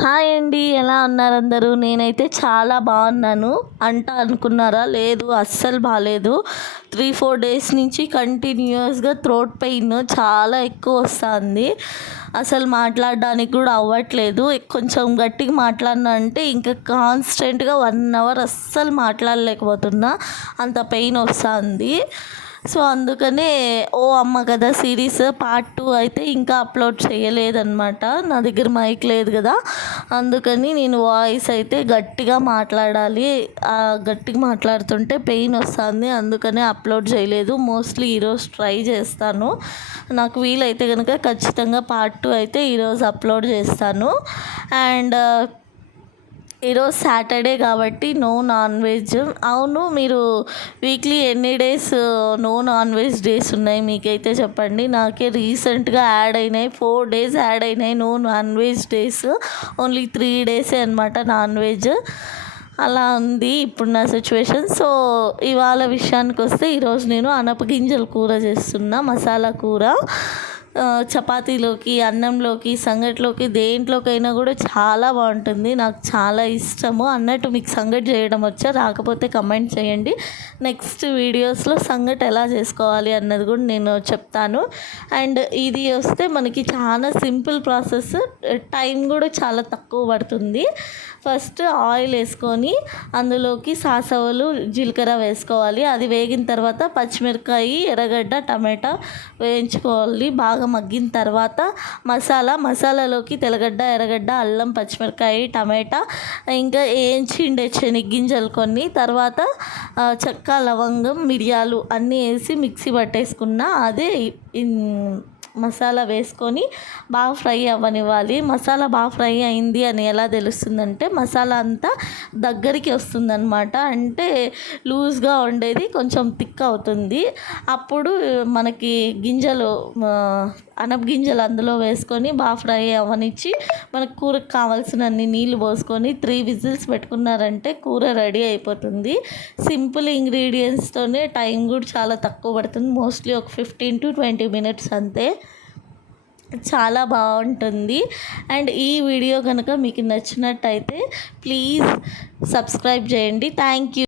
Hi అండి ఎలా ఉన్నారు అందరూ? నేనైతే చాలా బాగున్నాను. అంట అనుకున్నారా? లేదు అస్సలు బాగాలేదు త్రీ ఫోర్ డేస్ నుంచి కంటిన్యూస్గా థ్రోట్ పెయిన్ చాలా ఎక్కువ వస్తుంది. అసలు మాట్లాడడానికి కూడా అవ్వట్లేదు. కొంచెం గట్టిగా మాట్లాడినా అంటే ఇంకా కాన్స్టెంట్గా వన్ అవర్ అస్సలు మాట్లాడలేకపోతున్నా. అంత పెయిన్ వస్తుంది. సో అందుకనే ఓ అమ్మ కదా సిరీస్ పార్ట్ టూ అయితే ఇంకా అప్లోడ్ చేయలేదన్నమాట. నా దగ్గర మైక్ లేదు కదా. అందుకని నేను వాయిస్ అయితే గట్టిగా మాట్లాడాలి. గట్టిగా మాట్లాడుతుంటే పెయిన్ వస్తుంది. అందుకనే అప్లోడ్ చేయలేదు. మోస్ట్లీ ఈరోజు ట్రై చేస్తాను. నాకు వీలైతే కనుక ఖచ్చితంగా పార్ట్ టూ అయితే ఈరోజు అప్లోడ్ చేస్తాను. అండ్ ఈరోజు సాటర్డే కాబట్టి నో నాన్ వెజ్. అవును మీరు వీక్లీ ఎన్ని days no non veg days ఉన్నాయి మీకైతే చెప్పండి. నాకే రీసెంట్గా యాడ్ అయినాయి ఫోర్ డేస్ యాడ్ అయినాయి no non veg days. Only three డేసే అనమాట నాన్ వెజ్. అలా ఉంది ఇప్పుడు నా సిచ్యువేషన్. సో ఇవాళ విషయానికి వస్తే ఈరోజు నేను అనపగింజల కూర చేస్తున్నా మసాలా కూర. చపాతీలోకి అన్నంలోకి సంగట్లోకి దేంట్లోకైనా కూడా చాలా బాగుంటుంది. నాకు చాలా ఇష్టము. అన్నట్టు మీకు సంగటి చేయడం వచ్చా రాకపోతే కమెంట్ చేయండి. నెక్స్ట్ వీడియోస్లో సంగటి ఎలా చేసుకోవాలి అన్నది కూడా నేను చెప్తాను. అండ్ ఇది వస్తే మనకి చాలా సింపుల్ ప్రాసెస్. టైం కూడా చాలా తక్కువ పడుతుంది. ఫస్ట్ ఆయిల్ వేసుకొని అందులోకి సాసవలు జీలకర్ర వేసుకోవాలి. అది వేగిన తర్వాత పచ్చిమిరకాయ ఎర్రగడ్డ టమాటా వేయించుకోవాలి. బాగా బాగా మగ్గిన తర్వాత మసాలా మసాలాలోకి తెల్లగడ్డ ఎర్రగడ్డ అల్లం పచ్చిమిరకాయ టమాటా ఇంకా వేయించిండే శనగ్గింజలు కొన్ని తర్వాత చెక్క లవంగం మిరియాలు అన్నీ వేసి మిక్సీ పట్టేసుకున్న అదే మసాలా వేసుకొని బాగా ఫ్రై అవ్వనివ్వాలి. మసాలా బాగా ఫ్రై అయింది అని ఎలా తెలుస్తుందంటే మసాలా అంతా దగ్గరికి వస్తుందన్నమాట. అంటే లూజ్గా ఉండేది కొంచెం థిక్ అవుతుంది. అప్పుడు మనకి గింజలు అనప గింజలు అందులో వేసుకొని బాగా ఫ్రై అవ్వనిచ్చి మనకు కూరకు కావాల్సినన్ని నీళ్ళు పోసుకొని త్రీ విజిల్స్ పెట్టుకున్నారంటే కూర రెడీ అయిపోతుంది. సింపుల్ ఇంగ్రీడియంట్స్తోనే టైం కూడా చాలా తక్కువ పడుతుంది. మోస్ట్లీ ఒక ఫిఫ్టీన్ టు ట్వంటీ మినిట్స్ అంతే. చాలా బాగుంటుంది. అండ్ ఈ వీడియో కనుక మీకు నచ్చినట్టయితే ప్లీజ్ సబ్స్క్రైబ్ చేయండి. Thank you.